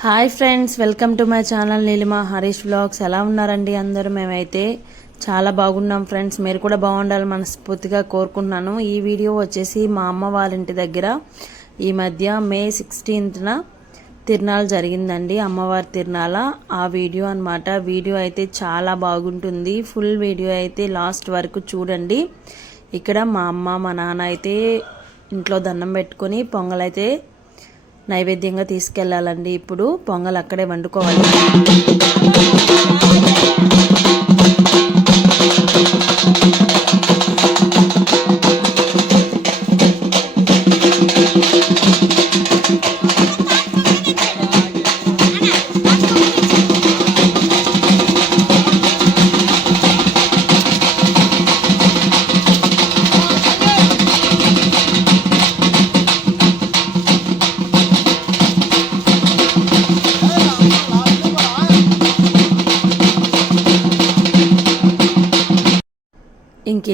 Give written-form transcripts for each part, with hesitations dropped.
Hi friends, welcome to my channel Neelima Harish vlogs. ఎలా ఉన్నారండి అందరూ? మేమైతే చాలా బాగున్నాం ఫ్రెండ్స్. మీరు కూడా బాగుండాలి మనస్ఫూర్తిగా కోరుకుంటున్నాను. ఈ వీడియో వచ్చేసి మా అమ్మ వాళ్ళ ఇంటి దగ్గర ఈ మధ్య మే 16న తిరునాళ్ళు జరిగిందండి, అమ్మవారి తిరునాళ. ఆ వీడియో అన్నమాట. వీడియో అయితే చాలా బాగుంటుంది. ఫుల్ వీడియో అయితే లాస్ట్ వరకు చూడండి. ఇక్కడ మా అమ్మ మా నాన్న అయితే ఇంట్లో దండం పెట్టుకొని పొంగలైతే నైవేద్యంగా తీసుకెళ్ళాలండి. ఇప్పుడు పొంగల్ అక్కడే వండుకోవాలి.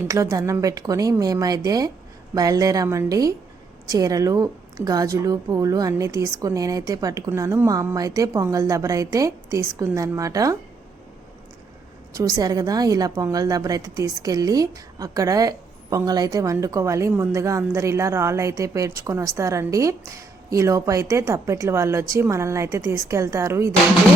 ఇంట్లో దండం పెట్టుకొని మేమైతే బయలుదేరామండి. చీరలు, గాజులు, పూలు అన్నీ తీసుకొని నేనైతే పట్టుకున్నాను. మా అమ్మ అయితే పొంగల్ దబర అయితే తీసుకుందనమాట. చూశారు కదా, ఇలా పొంగల్ దబర అయితే తీసుకెళ్ళి అక్కడ పొంగల్ అయితే వండుకోవాలి. ముందుగా అందరు ఇలా రాళ్ళు అయితే పేర్చుకొని వస్తారండి. ఈ లోపు అయితే తప్పెట్ల వాళ్ళు వచ్చి మనల్ని అయితే తీసుకెళ్తారు. ఇదైతే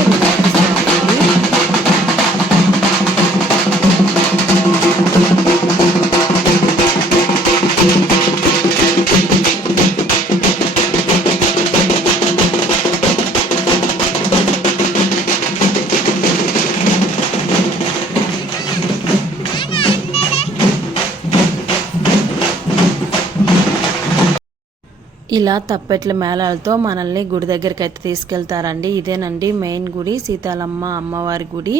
ఇలా తప్పెట్ల మేళాలతో మనల్ని గుడి దగ్గరికి అయితే తీసుకెళ్తారండి. ఇదేనండి మెయిన్ గుడి, సీతాలమ్మ అమ్మవారి గుడి.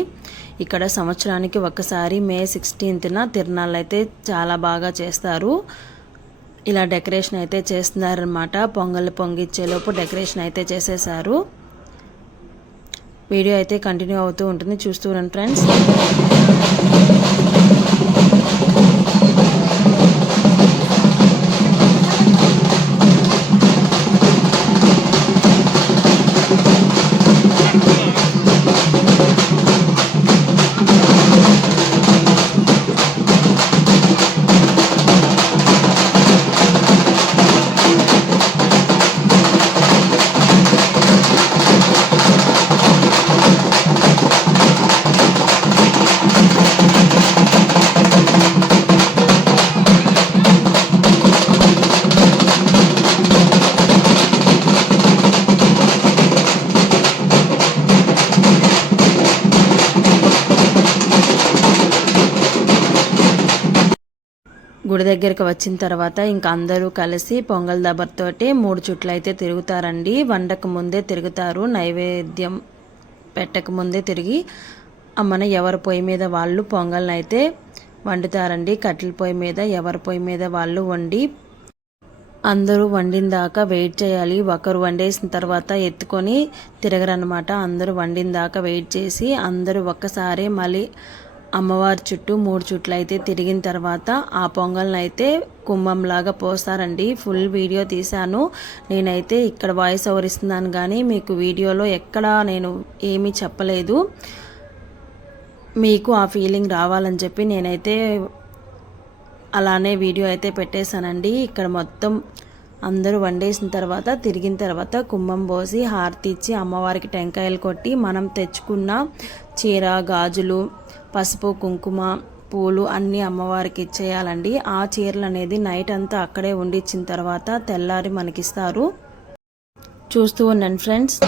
ఇక్కడ సంవత్సరానికి ఒకసారి మే 16న తిరునాళ్ళు అయితే చాలా బాగా చేస్తారు. ఇలా డెకరేషన్ అయితే చేస్తున్నారనమాట. పొంగల్ పొంగిచ్చేలోపు డెకరేషన్ అయితే చేసేసారు. వీడియో అయితే కంటిన్యూ అవుతూ ఉంటుంది, చూస్తూ ఉండండి ఫ్రెండ్స్. గుడి దగ్గరికి వచ్చిన తర్వాత ఇంకా అందరూ కలిసి పొంగల్ దబర్తోటి 3 చుట్లు అయితే తిరుగుతారండి. వండక ముందే తిరుగుతారు, నైవేద్యం పెట్టక ముందే తిరిగి అమ్మన ఎవరి పొయ్యి మీద వాళ్ళు పొంగల్ని అయితే వండుతారండి. కట్టెల పొయ్యి మీద ఎవరి పొయ్యి మీద వాళ్ళు వండి అందరూ వండిన దాకా వెయిట్ చేయాలి. ఒకరు వండేసిన తర్వాత ఎత్తుకొని తిరగరనమాట. అందరూ వండిన దాకా వెయిట్ చేసి అందరూ ఒక్కసారి మళ్ళీ అమ్మవారి చుట్టూ 3 చుట్లు అయితే తిరిగిన తర్వాత ఆ పొంగల్ని అయితే కుంభంలాగా పోస్తారండి. ఫుల్ వీడియో తీశాను నేనైతే. ఇక్కడ వాయిస్ ఓవర్ ఇస్తున్నాను కానీ మీకు వీడియోలో ఎక్కడా నేను ఏమీ చెప్పలేదు. మీకు ఆ ఫీలింగ్ రావాలని చెప్పి నేనైతే అలానే వీడియో అయితే పెట్టేశానండి. ఇక్కడ మొత్తం అందరూ వండేసిన తర్వాత తిరిగిన తర్వాత కుంభం పోసి హారతి ఇచ్చి అమ్మవారికి టెంకాయలు కొట్టి మనం తెచ్చుకున్న చీర, గాజులు, పసుపు, కుంకుమ, పూలు అన్నీ అమ్మవారికి ఇచ్చేయాలండి. ఆ చీరలు అనేది నైట్ అంతా అక్కడే ఉండిచ్చిన తర్వాత తెల్లారి మనకిస్తారు. చూస్తూ ఉండండి ఫ్రెండ్స్.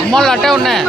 అమ్మోళ్ళు అట్టే ఉన్నాయి.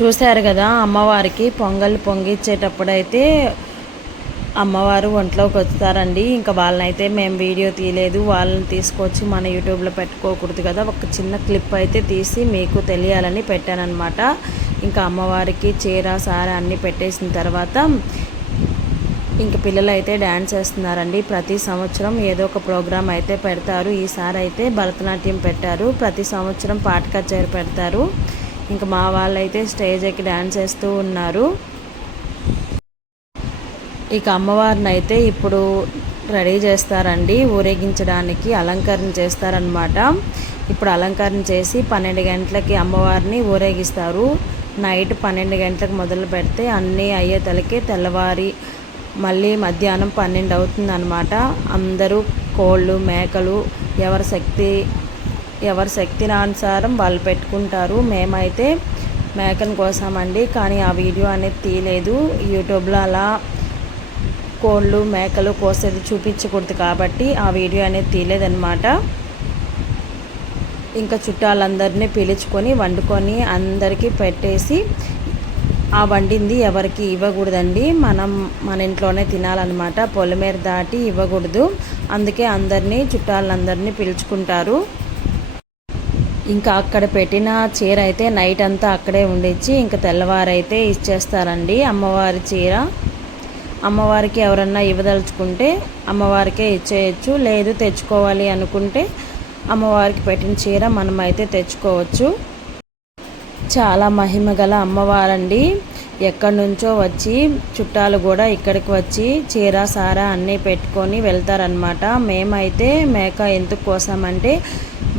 చూశారు కదా, అమ్మవారికి పొంగల్ పొంగిచ్చేటప్పుడు అయితే అమ్మవారు ఒంట్లోకి వస్తారండి. ఇంకా వాళ్ళనైతే మేము వీడియో తీయలేదు, వాళ్ళని తీసుకొచ్చి మన యూట్యూబ్లో పెట్టుకోకూడదు కదా, ఒక చిన్న క్లిప్ అయితే తీసి మీకు తెలియాలని పెట్టానన్నమాట. ఇంకా అమ్మవారికి చీర సార అన్నీ పెట్టేసిన తర్వాత ఇంక పిల్లలు అయితే డ్యాన్స్ చేస్తున్నారండి. ప్రతి సంవత్సరం ఏదో ఒక ప్రోగ్రాం అయితే పెడతారు. ఈసారి అయితే భరతనాట్యం పెట్టారు, ప్రతి సంవత్సరం పాట కచేరీ పెడతారు. ఇంకా మా వాళ్ళైతే స్టేజ్ ఎక్కి డ్యాన్స్ చేస్తూ ఉన్నారు. ఇక అమ్మవారిని అయితే ఇప్పుడు రెడీ చేస్తారండి, ఊరేగించడానికి అలంకరణ చేస్తారనమాట. ఇప్పుడు అలంకరణ చేసి 12 గంటలకి అమ్మవారిని ఊరేగిస్తారు. నైట్ 12 గంటలకు మొదలు పెడితే అన్నీ అయ్యేతలకి తెల్లవారి మళ్ళీ మధ్యాహ్నం 12 అవుతుందన్నమాట. అందరూ కోళ్ళు మేకలు ఎవరి శక్తినానుసారం వాళ్ళు పెట్టుకుంటారు. మేమైతే మేకను కోసామండి, కానీ ఆ వీడియో అనేది తీయలేదు. యూట్యూబ్లో అలా కోళ్ళు మేకలు కోసేది చూపించకూడదు కాబట్టి ఆ వీడియో అనేది తీయలేదన్నమాట. ఇంకా చుట్టాలందరినీ పిలుచుకొని వండుకొని అందరికీ పెట్టేసి, ఆ వండింది ఎవరికి ఇవ్వకూడదండి, మన ఇంట్లోనే తినాలన్నమాట. పొలిమేర దాటి ఇవ్వకూడదు. అందుకే చుట్టాలందరినీ పిలుచుకుంటారు. ఇంకా అక్కడ పెట్టిన చీర అయితే నైట్ అంతా అక్కడే ఉండిచ్చి ఇంకా తెల్లవారైతే ఇచ్చేస్తారండి అమ్మవారి చీర. అమ్మవారికి ఎవరన్నా ఇవ్వదలుచుకుంటే అమ్మవారికే ఇచ్చేయచ్చు, లేదు తెచ్చుకోవాలి అనుకుంటే అమ్మవారికి పెట్టిన చీర మనమైతే తెచ్చుకోవచ్చు. చాలా మహిమ గల అమ్మవారండి. ఎక్కడి నుంచో వచ్చి చుట్టాలు కూడా ఇక్కడికి వచ్చి చీర సారా అన్నీ పెట్టుకొని వెళ్తారనమాట. మేమైతే మేక ఎందుకు కోసామంటే,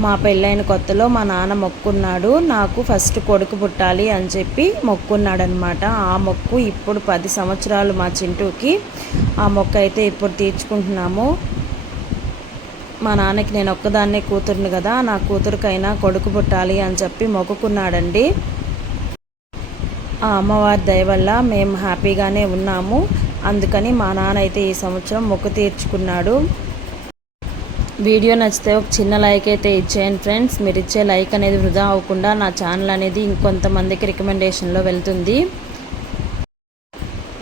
మా పెళ్ళైన కొత్తలో మా నాన్న మొక్కున్నాడు, నాకు ఫస్ట్ కొడుకు పుట్టాలి అని చెప్పి మొక్కున్నాడనమాట. ఆ మొక్కు ఇప్పుడు 10 సంవత్సరాలు మా చింటూకి. ఆ మొక్కు అయితే ఇప్పుడు తీర్చుకుంటున్నాము. మా నాన్నకి నేను ఒక్కదాన్నే కూతురుని కదా, నా కూతురికైనా కొడుకు పుట్టాలి అని చెప్పి మొక్కుకున్నాడండి. ఆ అమ్మవారి దయ వల్ల మేము హ్యాపీగానే ఉన్నాము. అందుకని మా నాన్న అయితే ఈ సంవత్సరం మొక్కు తీర్చుకున్నాడు. వీడియో నచ్చితే ఒక చిన్న లైక్ అయితే ఇచ్చేయండి ఫ్రెండ్స్. మీరు ఇచ్చే లైక్ అనేది వృధా అవ్వకుండా నా ఛానల్ అనేది ఇంకొంతమందికి రికమెండేషన్లో వెళ్తుంది.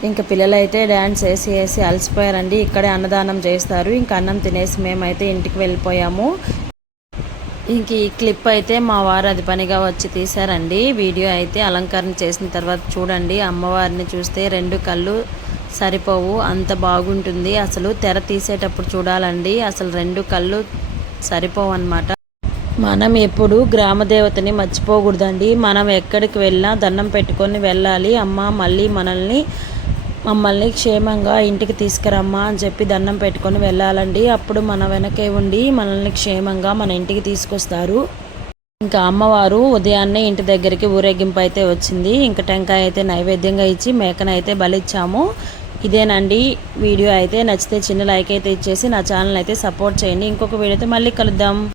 ఇంకా పిల్లలు అయితే డ్యాన్స్ వేసి అలసిపోయారండి. ఇక్కడే అన్నదానం చేస్తారు. ఇంకా అన్నం తినేసి మేమైతే ఇంటికి వెళ్ళిపోయాము. ఇంక ఈ క్లిప్ అయితే మా వారు అది పనిగా వచ్చి తీశారండి. వీడియో అయితే అలంకరణ చేసిన తర్వాత చూడండి, అమ్మవారిని చూస్తే 2 కళ్ళు సరిపోవు, అంత బాగుంటుంది. అసలు తెర తీసేటప్పుడు చూడాలండి, అసలు 2 కళ్ళు సరిపోవు అన్నమాట. మనం ఎప్పుడు గ్రామదేవతని మర్చిపోకూడదండి. మనం ఎక్కడికి వెళ్ళినా దండం పెట్టుకొని వెళ్ళాలి. అమ్మ మమ్మల్ని క్షేమంగా ఇంటికి తీసుకురమ్మా అని చెప్పి దండం పెట్టుకొని వెళ్ళాలండి. అప్పుడు మన వెనకే ఉండి మనల్ని క్షేమంగా మన ఇంటికి తీసుకొస్తారు. ఇంకా అమ్మవారు ఉదయాన్నే ఇంటి దగ్గరికి ఊరేగింపు అయితే వచ్చింది. ఇంకా టెంకాయ అయితే నైవేద్యంగా ఇచ్చి మేకనైతే బలిచ్చాము. ఇదేనండి వీడియో. అయితే నచ్చితే చిన్న లైక్ అయితే ఇచ్చేసి నా ఛానల్ అయితే సపోర్ట్ చేయండి. ఇంకొక వీడియోతో మళ్ళీ కలుద్దాం.